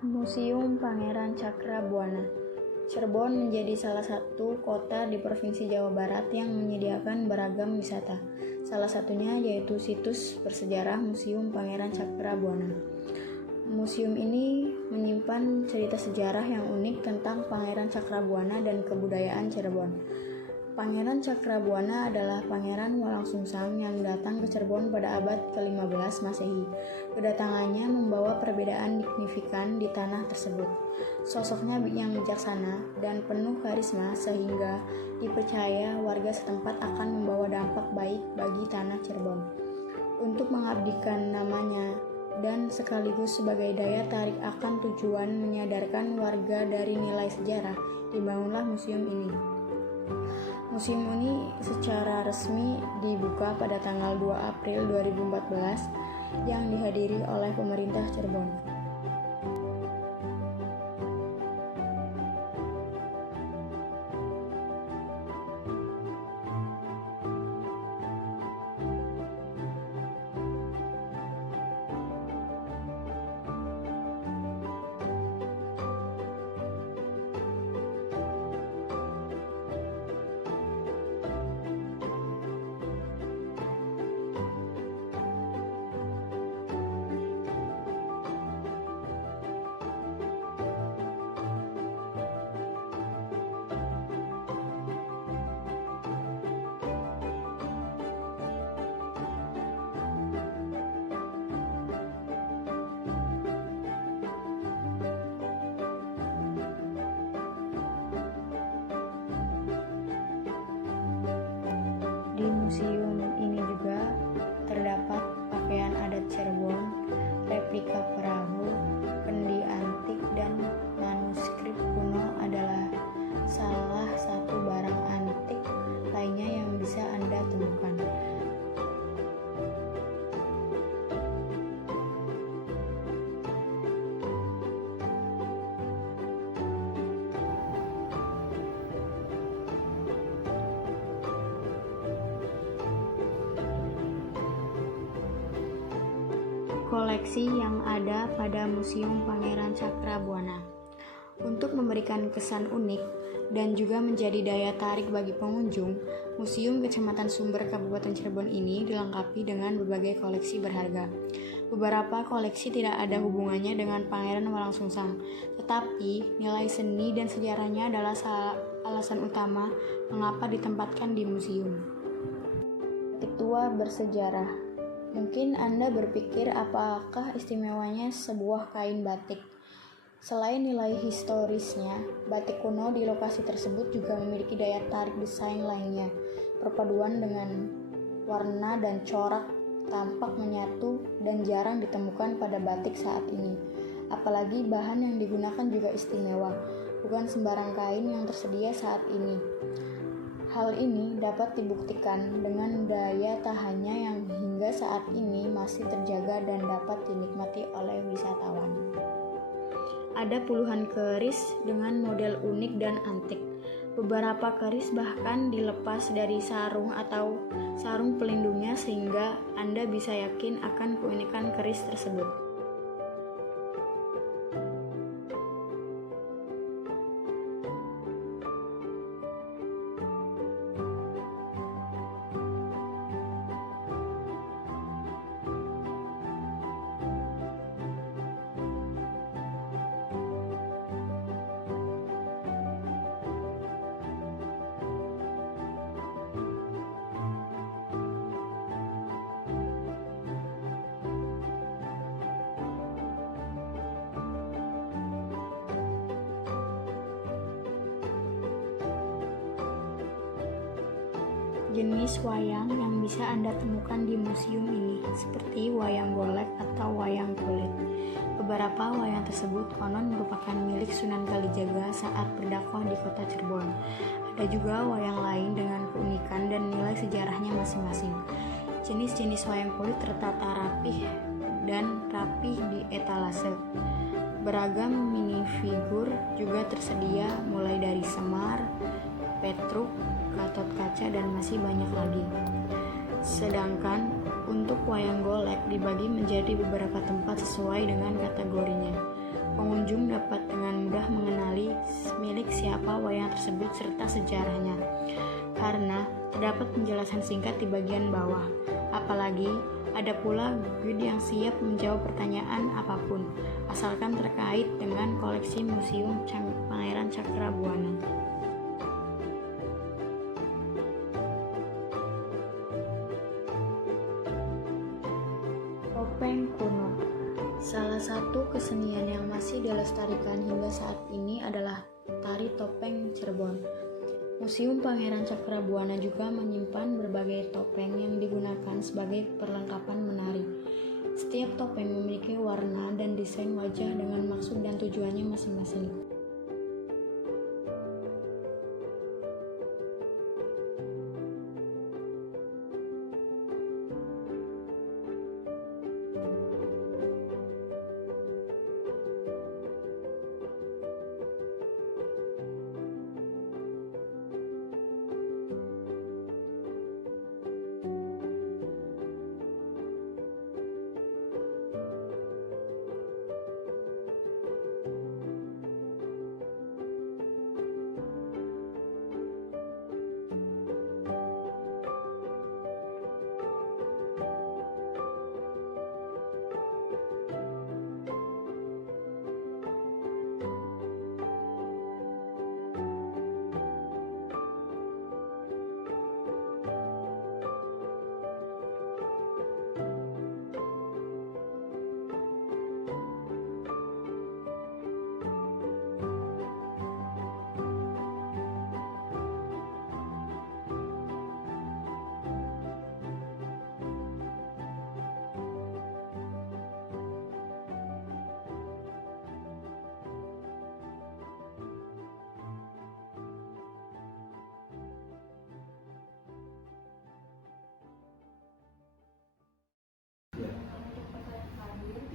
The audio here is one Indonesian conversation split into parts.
Museum Pangeran Cakrabuana. Cirebon menjadi salah satu kota di Provinsi Jawa Barat yang menyediakan beragam wisata. Salah satunya yaitu situs bersejarah Museum Pangeran Cakrabuana. Museum ini menyimpan cerita sejarah yang unik tentang Pangeran Cakrabuana dan kebudayaan Cirebon. Pangeran Cakrabuana adalah Pangeran Walangsungsang yang datang ke Cirebon pada abad ke-15 Masehi. Kedatangannya membawa perbedaan signifikan di tanah tersebut. Sosoknya yang bijaksana dan penuh karisma sehingga dipercaya warga setempat akan membawa dampak baik bagi tanah Cirebon. Untuk mengabdikan namanya dan sekaligus sebagai daya tarik akan tujuan menyadarkan warga dari nilai sejarah, dibangunlah museum ini. Museum ini secara resmi dibuka pada tanggal 2 April 2014 yang dihadiri oleh pemerintah Cirebon. Di museum ini juga terdapat pakaian adat Cirebon, replika perahu, kendi antik, dan manuskrip kuno adalah salah satu barang antik lainnya yang bisa Anda temukan. Koleksi yang ada pada Museum Pangeran Cakrabuana. Untuk memberikan kesan unik dan juga menjadi daya tarik bagi pengunjung, Museum Kecamatan Sumber Kabupaten Cirebon ini dilengkapi dengan berbagai koleksi berharga. Beberapa koleksi tidak ada hubungannya dengan Pangeran Walangsungsang, tetapi nilai seni dan sejarahnya adalah alasan utama mengapa ditempatkan di museum. Tua bersejarah. Mungkin Anda berpikir apakah istimewanya sebuah kain batik. Selain nilai historisnya, batik kuno di lokasi tersebut juga memiliki daya tarik desain lainnya. Perpaduan dengan warna dan corak tampak menyatu dan jarang ditemukan pada batik saat ini. Apalagi bahan yang digunakan juga istimewa, bukan sembarang kain yang tersedia saat ini. Hal ini dapat dibuktikan dengan daya tahannya yang hingga saat ini masih terjaga dan dapat dinikmati oleh wisatawan. Ada puluhan keris dengan model unik dan antik. Beberapa keris bahkan dilepas dari sarung atau sarung pelindungnya sehingga Anda bisa yakin akan keunikan keris tersebut. Jenis wayang yang bisa Anda temukan di museum ini seperti wayang golek atau wayang kulit. Beberapa wayang tersebut konon merupakan milik Sunan Kalijaga saat berdakwah di kota Cirebon. Ada juga wayang lain dengan keunikan dan nilai sejarahnya masing-masing. Jenis-jenis wayang kulit tertata rapih di etalase. Beragam minifigur juga tersedia mulai dari Semar, Petruk, Gatot Kaca, dan masih banyak lagi. Sedangkan untuk wayang golek dibagi menjadi beberapa tempat sesuai dengan kategorinya. Pengunjung pengunjung dapat dengan mudah mengenali milik siapa wayang tersebut serta sejarahnya, karena terdapat penjelasan singkat di bagian bawah. Apalagi ada pula guide yang siap menjawab pertanyaan apapun, asalkan terkait dengan koleksi Museum Pangeran Cakrabuana. Topeng kuno. Salah satu kesenian yang masih dilestarikan hingga saat ini adalah tari topeng Cirebon. Museum Pangeran Cakrabuana juga menyimpan berbagai topeng yang digunakan sebagai perlengkapan menari. Setiap topeng memiliki warna dan desain wajah dengan maksud dan tujuannya masing-masing.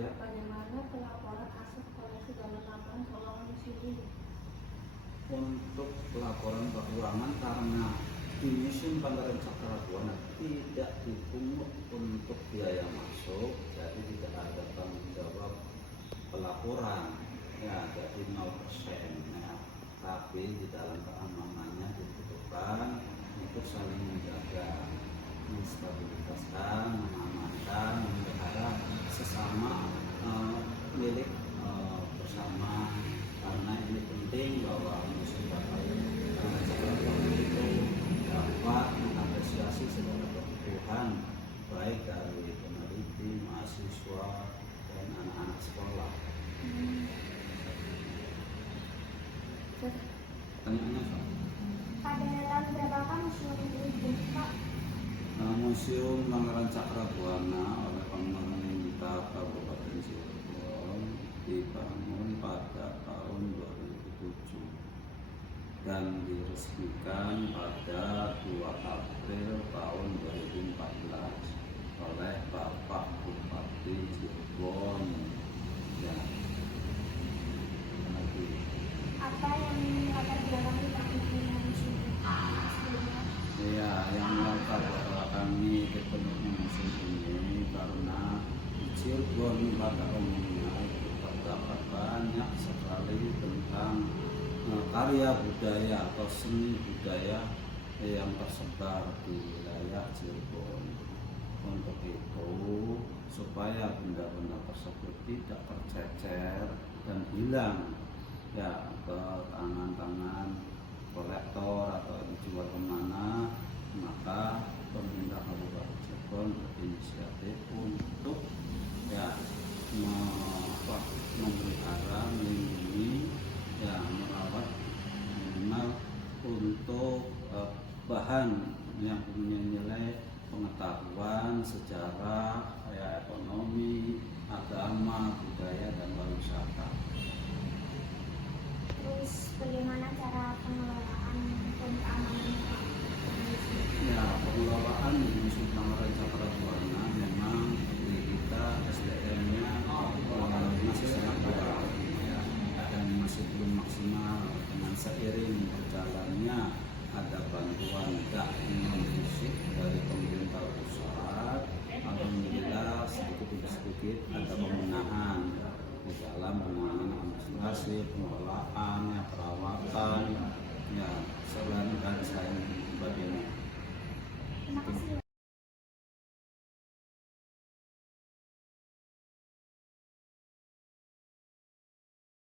Bagaimana pelaporan aset koleksi dan laporan keuangan museum ini? Untuk pelaporan keuangan, karena di Museum Pangeran Cakrabuana tidak dipungut untuk biaya masuk, jadi tidak ada tanggung jawab pelaporan, ya, jadi 0%, ya. Tapi di dalam keamanannya dibutuhkan untuk saling menjaga, menstabilitaskan, mengamankan, memelihara sesama milik bersama, karena ini penting bahwa Museum Pangeran Cakrabuana itu dapat mengapresiasi segala kebutuhan baik dari peneliti, mahasiswa, dan anak-anak sekolah. Pertanyaannya Pak? Pada tahun berapa museum itu dibentuk, Pak? Museum Pangeran Cakrabuana oleh pemerintah Kabupaten Cirebon dibangun pada tahun 2007 dan diresmikan pada 2 April tahun 2014 oleh Bapak Bupati Cirebon. Ya. Apa yang latar belakangi terbentuknya museum sebelumnya? Ya, yang latar belakangi terbentuknya museum ini karena di Cirebon pada umumnya terdapat banyak sekali tentang karya budaya atau seni budaya yang tersebar di wilayah Cirebon. Untuk itu, supaya benda-benda tersebut tidak tercecer dan hilang, ya, ke tangan-tangan kolektor atau dijual kemana, maka pemerintah Kabupaten Cirebon berinisiatif untuk, ya, memelihara, melindungi, ya, merawat minimal untuk bahan yang punya nilai pengetahuan, sejarah, ya, ekonomi, agama, budaya, dan pariwisata. Terus bagaimana cara pengelolaan dan keamanan, Pak? Ya, pengelolaan di Museum Pangeran Cakrabuana memang di kita SDM-nya masih sangat kurang, ya, dan masih belum maksimal. Dengan seiring berjalannya ada bantuan non fisik dari pemerintah pusat, alhamdulillah sedikit demi sedikit ada pemenahan di dalam penanganan masalah administrasi, pengelolaan,